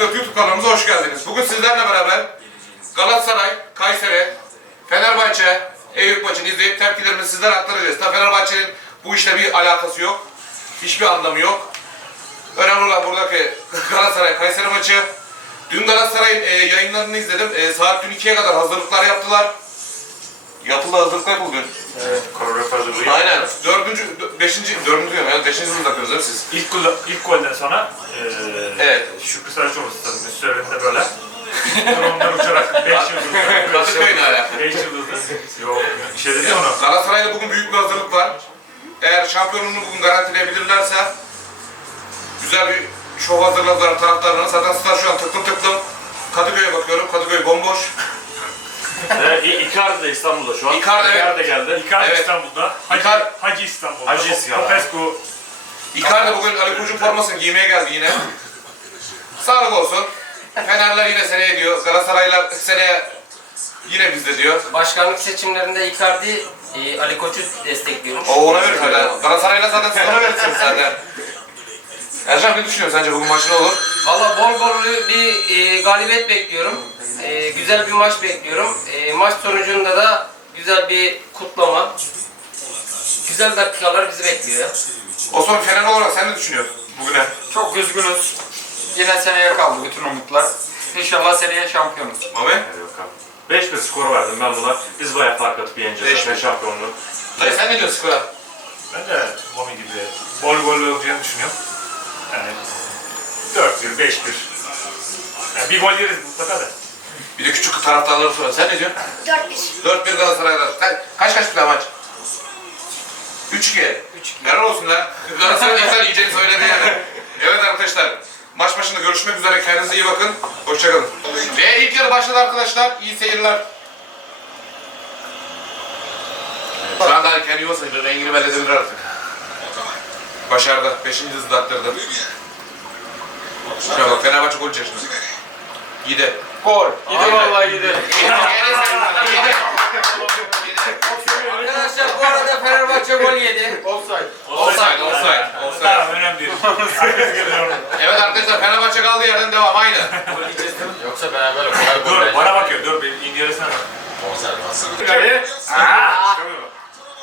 geldiniz. 90 artı 4 YouTube kanalımıza hoş geldiniz. Bugün sizlerle beraber Galatasaray, Kayseri, Fenerbahçe, Eyüp maçını izleyip tepkilerimizi sizlere aktaracağız. Tabii Fenerbahçe'nin bu işle bir alakası yok. Hiçbir anlamı yok. Önemli olan buradaki Galatasaray Kayseri maçı. Dün Galatasaray'ın e, yayınlarını izledim. E, saat dün 2'ye kadar hazırlıklar yaptılar. Yatılı hazırlıklar bugün. Koreografi hazırlığı. Aynen. Dördüncü, dö- beşinci, dördüncü diyorum ya. Beşinci yılda yapıyoruz değil mi siz? İlk, gol, ilk golden sonra eee Evet. Şükrü Saraçoğlu stadının üstlerinde böyle dronlar uçarak 5 yıldızlı. Kadıköy ne alaka? 5 yıldızlı. Yok bir şey dedi onu. Galatasaray'la bugün büyük bir hazırlık var. Eğer şampiyonluğunu bugün garantileyebilirlerse güzel bir şov hazırladılar taraftarlarına. Zaten star şu an tıklım tıklım. Kadıköy'e bakıyorum. Kadıköy bomboş. İ- Icardi de İstanbul'da şu an. Icardi, evet. Icardi geldi. Icardi Evet. İstanbul'da. Hacı, Icardi- Hacı İstanbul'da. Hacı İstanbul'da. Popescu. Icardi bugün Ali Koç'un formasını giymeye geldi yine. Sağlık olsun. Fenerler yine seneye diyor. Galatasaraylar seneye yine bizde diyor. Başkanlık seçimlerinde Icardi e, Ali Koç'u destekliyormuş. O ona verir hala. Galatasaray'la zaten siz ona verirsiniz zaten. Ercan ne düşünüyorsun sence bugün maç ne olur? Valla bol gollü bir e, galibiyet bekliyorum. E, güzel bir maç bekliyorum. E, maç sonucunda da güzel bir kutlama. Güzel dakikalar bizi bekliyor ya. Osman Fener olarak sen ne düşünüyorsun bugüne? Çok üzgünüz. Yine seneye kaldı bütün umutlar. İnşallah seneye şampiyonuz. Mami? Hadi bakalım. 5-1 skor verdim ben buna. Biz bayağı fark atıp yeneceğiz. 5-1. zaten şampiyonluğu. Dayı sen ne diyorsun skora? Ben de Mami gibi bol gol olacağını düşünüyorum. Yani 4-1, 5-1. Yani bir gol yeriz mutlaka da. Bir de küçük taraftarları sonra. Sen ne diyorsun? 4-1. 4-1 Galatasaray'lar. Ka- kaç kaç biter maç? 3-2. 3-2. Helal olsun lan. Galatasaray insan iyiceni söyledi yani. Evet arkadaşlar. Maç başında görüşmek üzere. Kendinize iyi bakın. Hoşçakalın. Ve ilk yarı başladı arkadaşlar. İyi seyirler. Şu anda kendi yuvası rengini belli edebilir artık. Başardı. Beşinci hızlı attırdı. Şuna bak Fenerbahçe gol içerisinde. Yedi. Gol. Gidi vallahi gidi. Arkadaşlar bu arada Fenerbahçe gol yedi. Offside. Offside, offside, offside. Önemli değil. Evet arkadaşlar Fenerbahçe kaldığı yerden devam aynı. Yoksa beraber o kadar gol Dur bana bakıyor dur bir indiresene bak. Gari.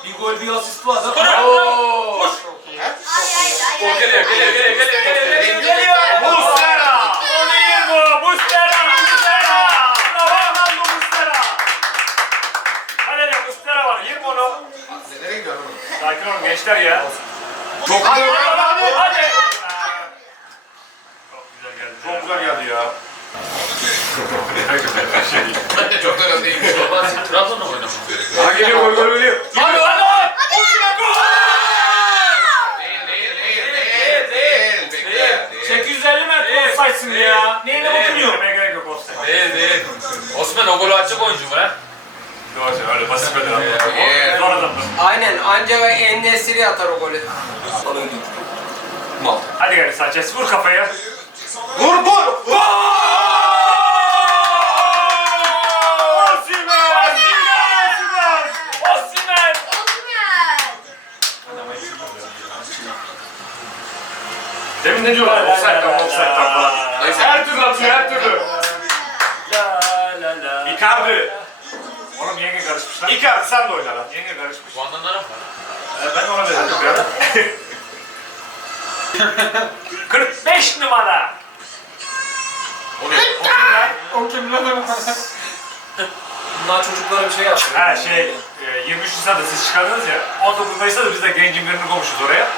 Bir gol bir asist var. Oo. Ay ay ay ay. Geliyor geliyor geliyor geliyor geliyor. Geliyor. Mustera! Onu yer bu! Mustera! Mustera! Bravo Mustera! Hadi ya Mustera var. Yer onu. Nereye gidiyorsun? Sakin olun gençler ya. Çok Hadi hadi hadi. Çok güzel geldi. Çok güzel geldi ya. Bence çok da önemli değilmiş. Trabzon'la mı oynamış? Ha geliyor gol gol geliyor. Hadi hadi hadi. Değil, değil, değil, değil, değil, bekle, değil. 850 metre olsaysın ya. Neyine bakıyorsun? Demeye gerek yok olsaydı. Değil değil. Osman o golü atacak oyuncu mu lan? Doğru öyle basit böyle lan. Yeah. Zor adam. Aynen ancak En-Nesyri atar o golü. Mal. Sanchez vur kafaya. Vur, vur! Osimhen! Osimhen! Osimhen! Demin ne diyorlar? Offside tam offside tam falan. Neyse. Her türlü atıyor her türlü. La la la. Icardi. Oğlum yenge karışmış lan. Icardi sen de oyna lan. Yenge karışmış. Bu anlamlara mı? Ee, ben ona dedim ara. 45 numara. O ne? O kim lan? O kim lan? Bunlar çocuklara bir şey yapıyor. Ha şey, e, 23 Nisan'da siz çıkardınız ya. 19 Mayıs'ta da biz de gencin birini koymuşuz oraya.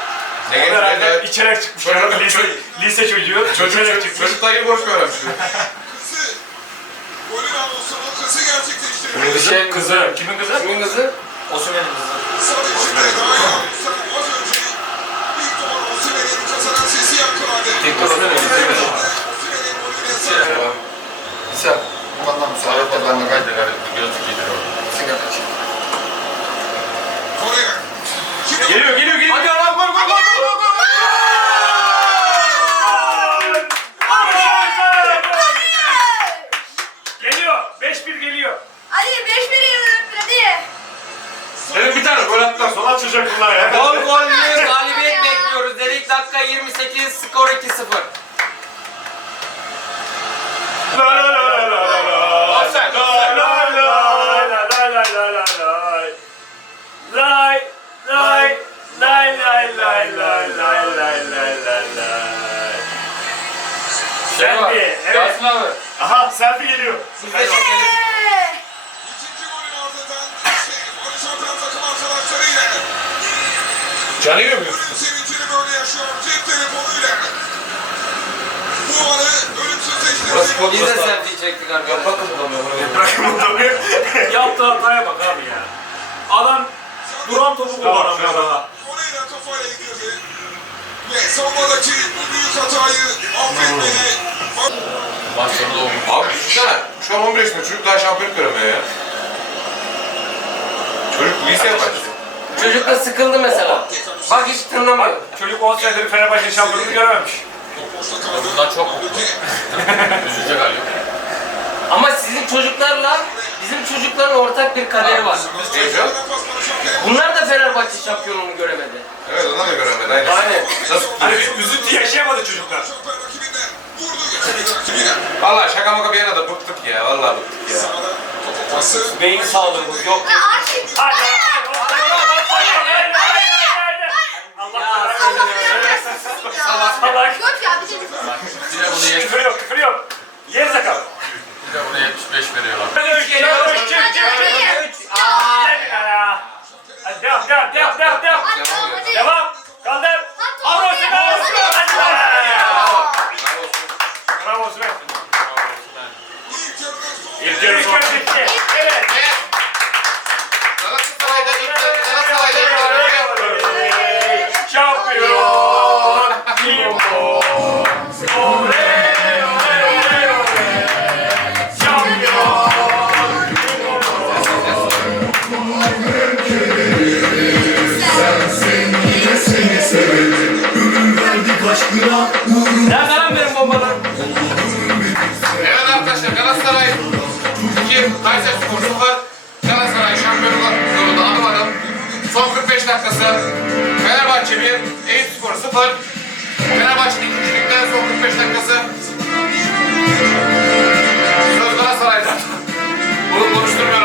Ne geldi? herhalde Evet. içerek çıkmış. Çocuk- lise, çocuk- lise çocuğu. Çocuk, içerek çocuk, çıkmış. çocuk dayı borç öğrenmiş. Golün gerçekleştirdi. Kimin kızı? Kimin kızı? Kimin kızı? Osman'ın kızı. Osimhen'in golüne sahip. Sen. Bundan müsaade et de ben de kaydı gari. Gözlük giydir o. Korea. Kimi Geliyor geliyor geliyor. Hadi lan gol, gol, gol, gol, gol, gol. Geliyor. 5-1 geliyor. Ali 5 veriyorum hadi. Dedim bir tane gol attılar sonra açacak bunlar ya. Gol gol bekliyoruz dedik dakika 28, skor 2-0. Offside, offside. Selfie, evet. Yasin abi. Aha, selfie geliyor. Siz de çekelim. Canı gömüyor. Ölümsüzleştirdi. Biz de selfie çektik arkadaşlar. Bırakın bunu. Yaptığı hataya bak abi ya. Adam duran topu kullanamıyor daha. Orayla kafayla indirdi. Ve savunmadaki bu büyük hatayı affetmedi. Sonunda olmuş. Abi düşünsene. Şu an 11 yaşında çocuk daha şampiyonluk göremiyor ya. Çocuk lise yapar. Çocuk da sıkıldı mesela. Bak hiç tınlamıyor. Çocuk 10 senedir Fenerbahçe şampiyonluğu görememiş. Bundan çok mutlu. Üzülecek hali yok. Ama sizin çocuklarla bizim çocukların ortak bir kaderi var. Bunlar da Fenerbahçe şampiyonluğunu göremedi. Evet onlar da göremedi. Aynen. Aynen. Hani üzüntü yaşayamadı çocuklar. Valla şaka maka bir yana da bıktık ya. Valla bıktık ya. Beyin sağlığımız yok. Hadi Allah Allah Allah. ya. Salak. Yok ya bir de Bir Küfür yok, küfür yok. Yer sakal. Bir de bunu 75 veriyorlar. Hadi üç geliyor, üç, üç, üç. Devam, devam, devam, devam, devam. 45 dakikası. Fenerbahçe 1, Eyüp Spor 0. Fenerbahçe'nin ikincilikten son 45 dakikası. Söz Galatasaray'da. Bugün konuşturmuyorlar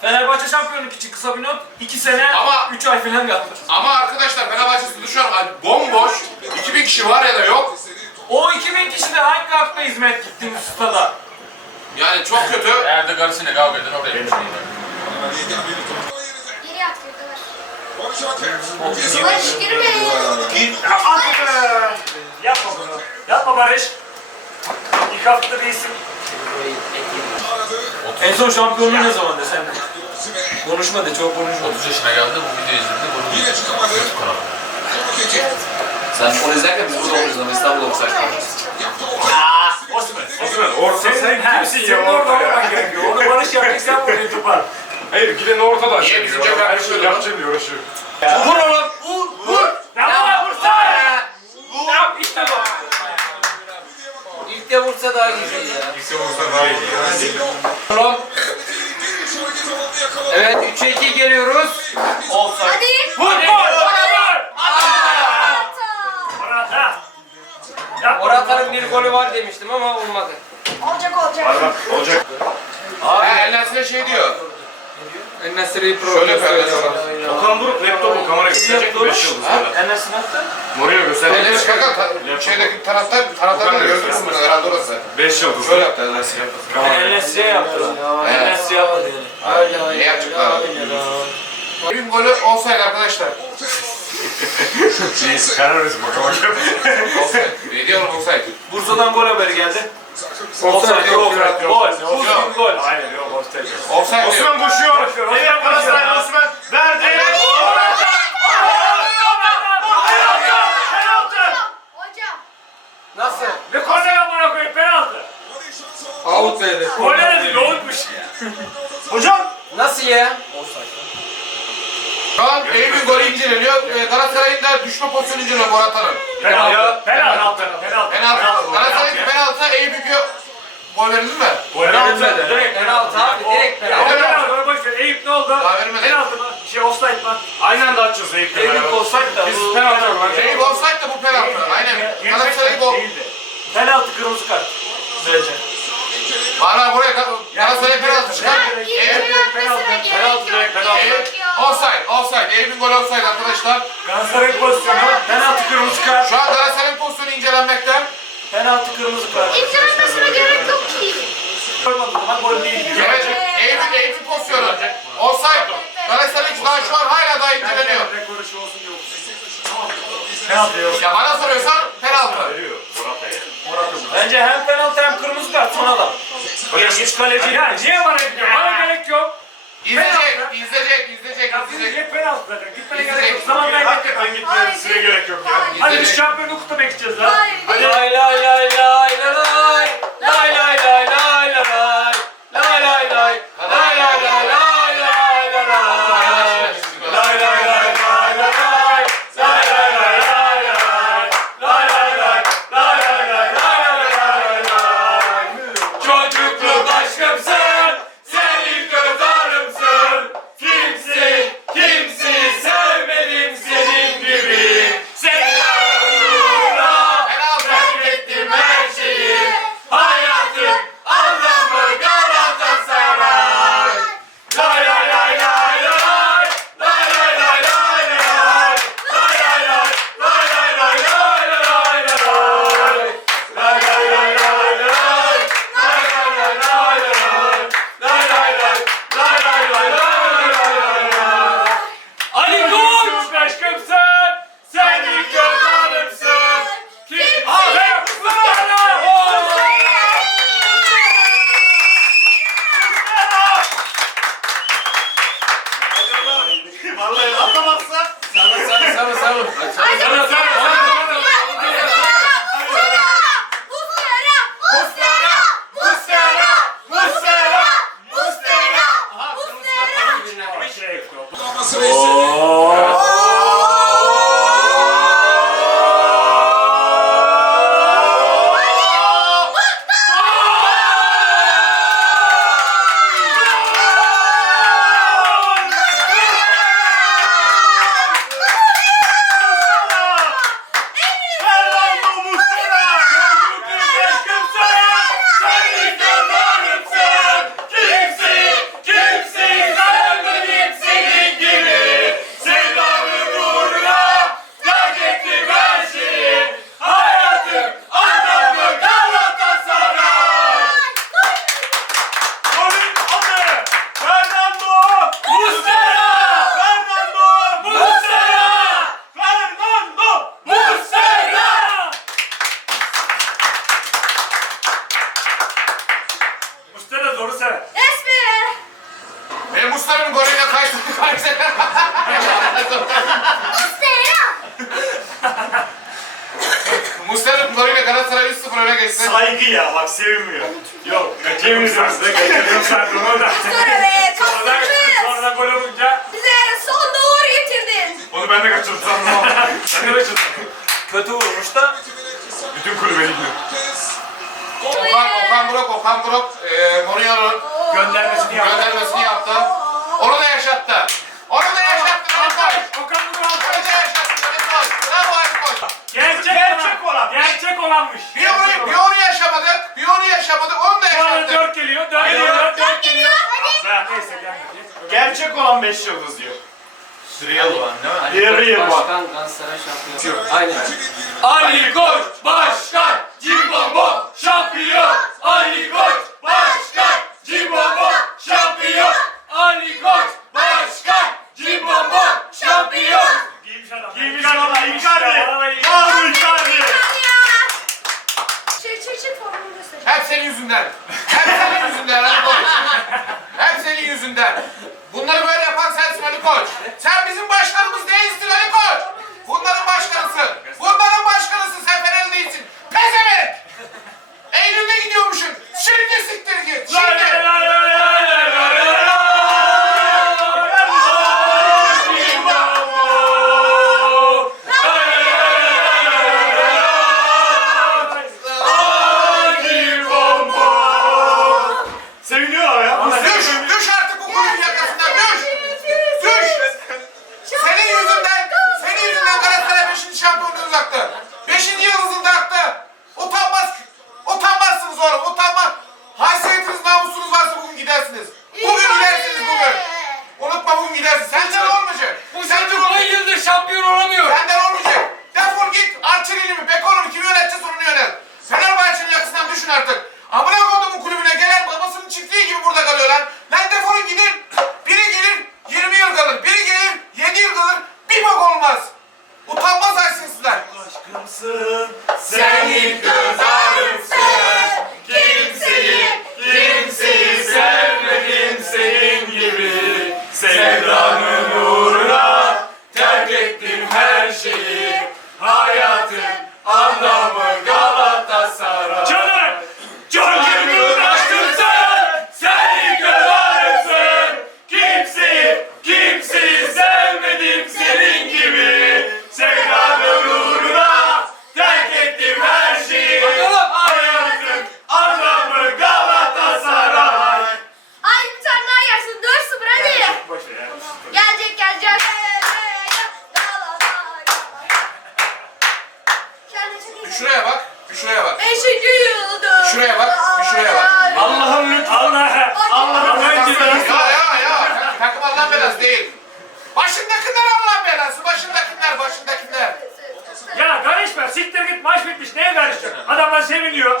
Fenerbahçe şampiyonluk için kısa bir not. 2 sene, Ama- 3 ay falan kaldı. Ama arkadaşlar Fenerbahçe stadı şu an bomboş. 2000 kişi var ya da yok. O 2000 kişi de hangi hakta hizmet gittiniz stada? Yani çok kötü. Eğer de karısıyla kavga eden oraya. Geri at yurdalar. Barış Alper. Barış girme. Hadi be! Yapma bunu. Yapma Barış. İlk hafta değilsin. En son şampiyonluğu ne zaman desem? Konuşma de çok konuşma. 30 yaşına geldi bu video izledi. Bunu Yine çıkamadı. Topuk ekip. Sen onu izlerken biz burada oluruz ama İstanbul'da olsak. Osman. Osman orta sen kimsin ya orta ya? Gerekiyor. Onu Barış yapacak sen bunu topar. Hayır giden ortada Niye bizim cep yapmışlar? Yapacağım diye uğraşıyor. Vur oğlum. Vur. Vur. Tamam vursana. Tamam işte bu. İlk de vursa daha iyi ya. İkisi olsa daha iyi. Oğlum. Evet 3'e 2 geliyoruz. Olsun. Hadi. Futbol. Orada. Morata'nın bir golü var demiştim ama olmadı. Olacak olacak. Olacak. Abi El Nasır'a şey diyor. En Nesri Pro. Şöyle perde sana. Okan Buruk laptopu kamera gösterecek mi? 5 yıldız böyle. Enes Mert'ten? Mourinho gösterecek. Enes kanka ta, şeydeki taraftar taraftarda gördün mü bunu herhalde orası. 5 yıldız. Şöyle yaptı Enes yaptı. Enes yaptı. Enes yaptı yani. Ne yapacaklar? Bugün golü offside arkadaşlar. Neyiz? Karar versin bakalım. Ne diyorum offside? Bursa'dan gol haberi geldi. Offside yok. Gol. Uzun gol. Aynen yok offside. Offside. Osman koşuyor. Evet Galatasaray Osman verdi. Nasıl? Ne korner amına koyayım penaltı. Out verdi. Korner dedi. Hocam. Nasıl ya? Offside. Şu an Eyüp'ün golü inceleniyor. Ee, Galatasaray'ın da düşme pozisyonu inceleniyor Morata'nın. Penaltı. Penaltı. Penaltı. Penaltı. Galatasaray'ın penaltı Eyüp'ün gol verildi mi? Gol verilmedi. Penaltı abi. Direkt penaltı. Penaltı. Boş ver. Eyüp ne oldu? Daha vermedi. Penaltı mı? Şey offside mı? Aynen de açacağız Eyüp'le beraber. Eyüp offside da. Biz penaltı olarak. Eyüp offside da bu penaltı. Aynen. Galatasaray'ın gol. Penaltı kırmızı kart. Sürece. Bana buraya Galatasaray penaltı çıkar. Eyüp penaltı. Penaltı olsaydı, Eyüp'ün golü olsaydı arkadaşlar. Galatasaray'ın pozisyonu, penaltı kırmızı kart. Şu an Galatasaray'ın pozisyonu incelenmekte. Penaltı kırmızı kart. İncelenmesine gerek yok ki. Görmedim ama gol değil. Evet, Eyüp'ün Eyüp'ün pozisyonu. Olsaydı. Galatasaray hiç daha şu an hala daha inceleniyor. Ne yapıyor? Ya bana soruyorsan penaltı. Bence hem penaltı hem kırmızı kart sana da. Geç kaleci. Ya niye bana etmiyor? Bana gerek yok. İzleyecek, izleyecek, izleyecek, Ya siz izleyecek. niye penaltı zaten? Gitmene gerek yok. Zaman kaybettik. Hakikaten gitmeye gerek yok ya. Hadi biz şampiyonluğu kutlamak istiyoruz lan. Hayır. Muslera Florya Galatasaray 3-0 öne geçti. Saygı ya bak sevinmiyor. Yok kaçırmıyorsun size kaçırdım sen bunu da. Sonra be Sonra, sonra gol olunca. Bize son doğru getirdin. Onu ben de kaçırdım sandım. ben de kaçırdım. Kötü vurmuş da. Bütün kulübe gidiyor. Okan, Okan Burak, Okan Burak, e, Mourinho 5 yıldız diyor. Real one değil mi? The real. Başkan Galatasaray şampiyonu. Aynen. Ali Koç Başkan! ver. Siktir git maç bitmiş. Neye verişiyorsun? Adamlar seviniyor.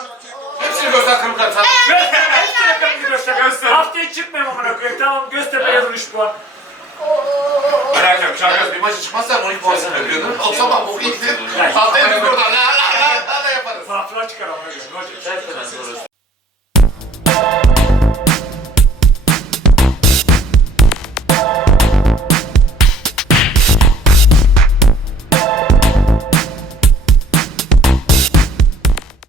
Hepsini göster kırmızı kart. Göster. Hepsini kırmızı göster. Göster. Haftaya çıkmayayım amına koyayım. Tamam gösterme yazın 3 puan. Merak bir maçı çıkmazsan 12 puan sen ödüyordun. O sabah bu gitti. Haftaya bir buradan. La la la la yaparız. Safra çıkar amına koyayım. Ne olacak?